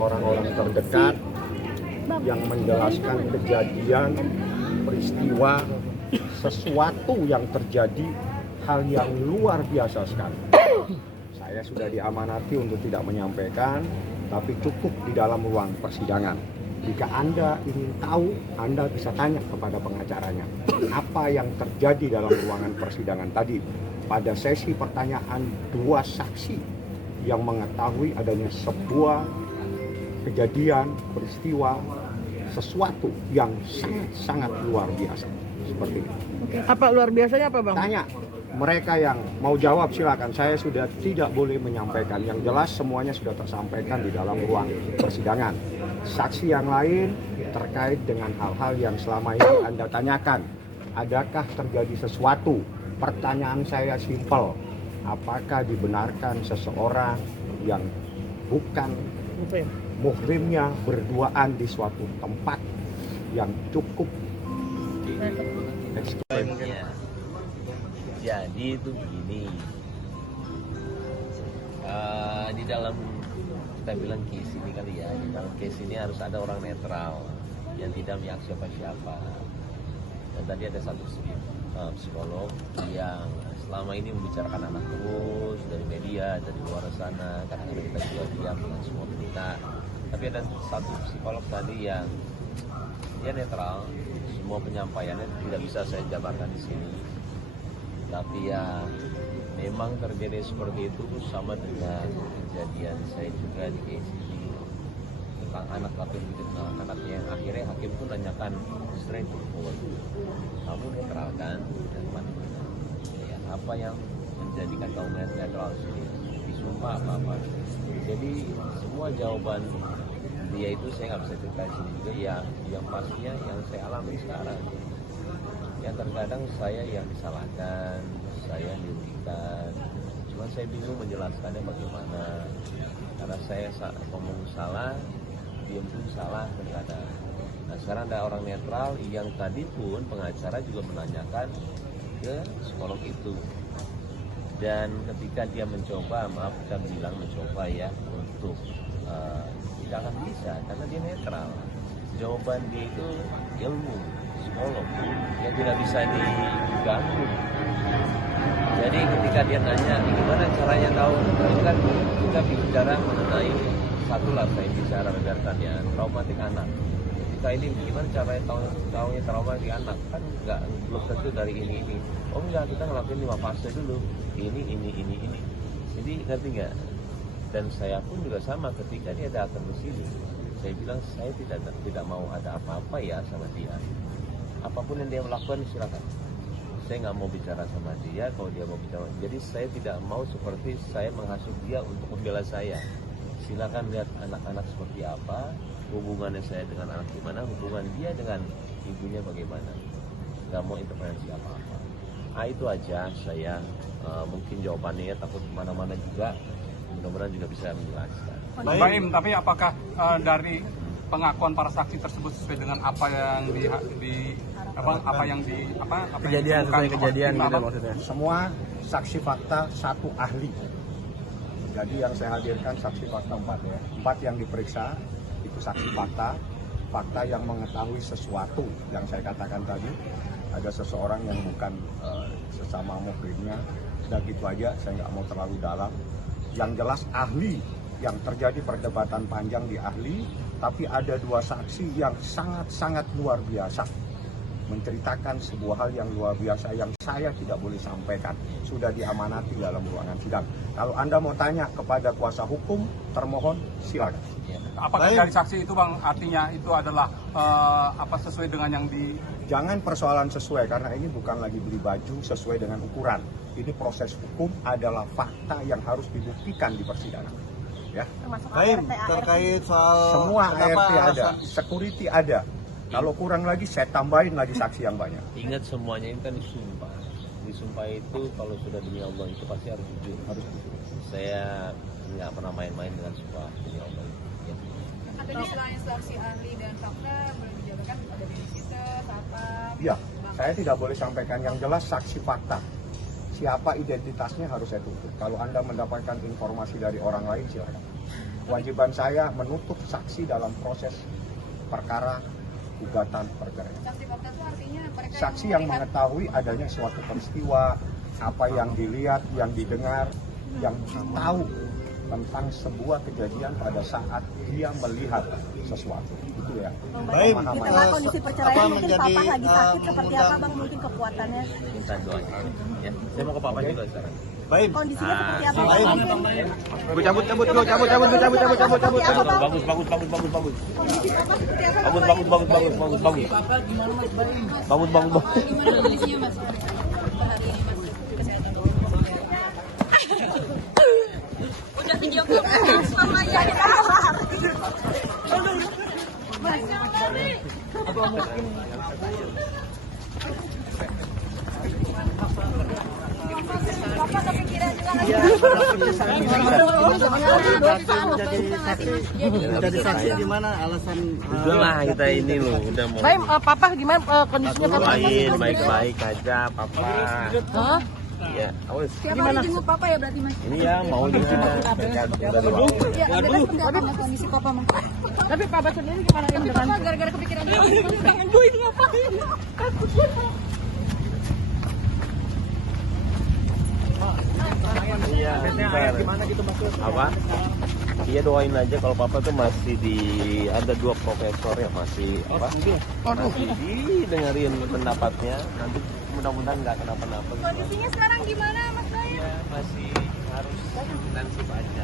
orang-orang terdekat yang menjelaskan kejadian, peristiwa, sesuatu yang terjadi, hal yang luar biasa sekali. Saya sudah diamanati untuk tidak menyampaikan, tapi cukup di dalam ruang persidangan. Jika Anda ingin tahu, Anda bisa tanya kepada pengacaranya. Apa yang terjadi dalam ruangan persidangan tadi? Pada sesi pertanyaan, dua saksi yang mengetahui adanya sebuah kejadian, peristiwa, sesuatu yang sangat luar biasa. Seperti itu. Apa luar biasanya apa, Bang? Tanya. Mereka yang mau jawab silakan, saya sudah tidak boleh menyampaikan. Yang jelas semuanya sudah tersampaikan di dalam ruang persidangan. Saksi yang lain terkait dengan hal-hal yang selama ini Anda tanyakan. Adakah terjadi sesuatu? Pertanyaan saya simpel. Apakah dibenarkan seseorang yang bukan muhrimnya berduaan di suatu tempat yang cukup eksklusif? Jadi itu begini, di dalam kita bilang case ini kali ya, di dalam case ini harus ada orang netral yang tidak memihak siapa-siapa. Dan tadi ada satu psikolog yang selama ini membicarakan anak terus dari media, dari luar sana, kadang-kadang kita juga diam dengan semua berita. Tapi ada satu psikolog tadi yang dia netral, semua penyampaiannya tidak bisa saya jabarkan di sini. Tapi ya memang terjadi seperti itu sama dengan kejadian saya juga di KCB tentang anak tapi tentang anaknya. Akhirnya hakim pun nanyakan straight to the point, kamu netral kan? Dan mana ya, apa yang menjadikan kamu netral sini? Disumpah apa-apa. Jadi semua jawaban dia itu saya nggak bisa cerita di sini juga ya. Yang pastinya yang saya alami sekarang. Yang terkadang saya yang disalahkan, saya dirugikan. Cuma saya bingung menjelaskannya bagaimana. Karena saya ngomong salah, diam pun salah terkadang. Nah sekarang ada orang netral yang tadi pun pengacara juga menanyakan ke psikolog itu. Dan ketika dia mencoba, maaf kita bilang mencoba ya, untuk tidak akan bisa karena dia netral. Jawaban dia itu ilmu psikolog yang tidak bisa diganggu. Jadi ketika dia nanya gimana caranya tahu, kan kita bicara mengenai satu lah, saya bicara berdasarkannya traumatik anak. Ketika ini gimana caranya tahunya traumatik anak, kan nggak belum tentu dari ini. Oh enggak, kita ngelakuin 5 fase dulu, ini. Jadi ngerti nggak? Dan saya pun juga sama, ketika dia datang ke sini, saya bilang saya tidak mau ada apa-apa ya sama dia. Apapun yang dia melakukan silakan. Saya nggak mau bicara sama dia kalau dia mau bicara. Jadi saya tidak mau seperti saya menghasut dia untuk membela saya. Silakan lihat anak-anak seperti apa, hubungannya saya dengan anak gimana, hubungan dia dengan ibunya bagaimana. Nggak mau intervensi apa-apa. Itu aja saya mungkin jawabannya, takut kemana-mana juga. Mudah-mudahan juga bisa menjelaskan. Baik, tapi apakah dari pengakuan para saksi tersebut sesuai dengan apa yang kejadian gitu maksudnya? Semua saksi fakta satu ahli. Jadi yang saya hadirkan saksi fakta 4 ya. 4 yang diperiksa itu saksi fakta yang mengetahui sesuatu yang saya katakan tadi. Ada seseorang yang bukan sesama muhrimnya. Sudah gitu aja, saya nggak mau terlalu dalam. Yang jelas ahli, yang terjadi perdebatan panjang di ahli, tapi ada 2 saksi yang sangat-sangat luar biasa, menceritakan sebuah hal yang luar biasa yang saya tidak boleh sampaikan. Sudah diamanati dalam ruangan sidang. Kalau Anda mau tanya kepada kuasa hukum, termohon silakan. Apakah dari saksi itu Bang, artinya itu adalah sesuai dengan yang di... Jangan persoalan sesuai, karena ini bukan lagi beli baju sesuai dengan ukuran. Ini proses hukum adalah fakta yang harus dibuktikan di persidangan. Ya. Baik, terkait soal semua ART ada, security ada. Kalau kurang lagi saya tambahin lagi saksi yang banyak. Ingat semuanya ini kan disumpah. Disumpah itu kalau sudah demi Allah itu pasti harus jujur. Saya nggak pernah main-main dengan sumpah demi Allah. Ya. Katanya selain saksi ahli dan fakta boleh dijabarkan ada babysitter, satpam. Iya, saya tidak boleh sampaikan yang jelas saksi fakta. Siapa identitasnya harus saya tutup. Kalau Anda mendapatkan informasi dari orang lain silakan. Kewajiban saya menutup saksi dalam proses perkara gugatan perceraian. Saksi fakta itu artinya mereka Saksi yang mengetahui adanya suatu peristiwa, apa yang dilihat, yang didengar, yang tahu tentang sebuah kejadian pada saat dia melihat sesuatu. Itu ya. Baik, Pemahaman. Setelah kondisi apa perceraian mungkin menjadi, papa lagi sakit seperti menunda- apa bang, mungkin kekuatannya Minta doanya. Ya, saya mau ke papa juga sekarang. Baik. kondisinya seperti apa Baik. bang mungkin Gue cabut. Seperti apa, Bang? Bagus. gimana kondisinya mas hari ini mas kesehatan udah dijawab sama ya Bapak kepikiran juga nggak Jadi saksi gimana alasan Udah lah kita ini loh, udah mau. Baik, papa gimana kondisinya Baik aja papa. Hah? Ya, awas. Tiap hari jenguk papa ya berarti mas? Ini ya maunya tergantung dari bawah. Ya, beres pendapat mas kondisi papa mas. Tapi papa sendiri gimana Tapi papa gara-gara kepikiran dia, tangan gue ini ngapain? Iya, gimana gitu maksud? Apa? Iya doain aja kalau papa tuh masih ada 2 profesor yang masih masih dengerin pendapatnya, nanti mudah-mudahan nggak kenapa-napa. Kondisinya sekarang gimana mas? Ya masih harus intensif aja.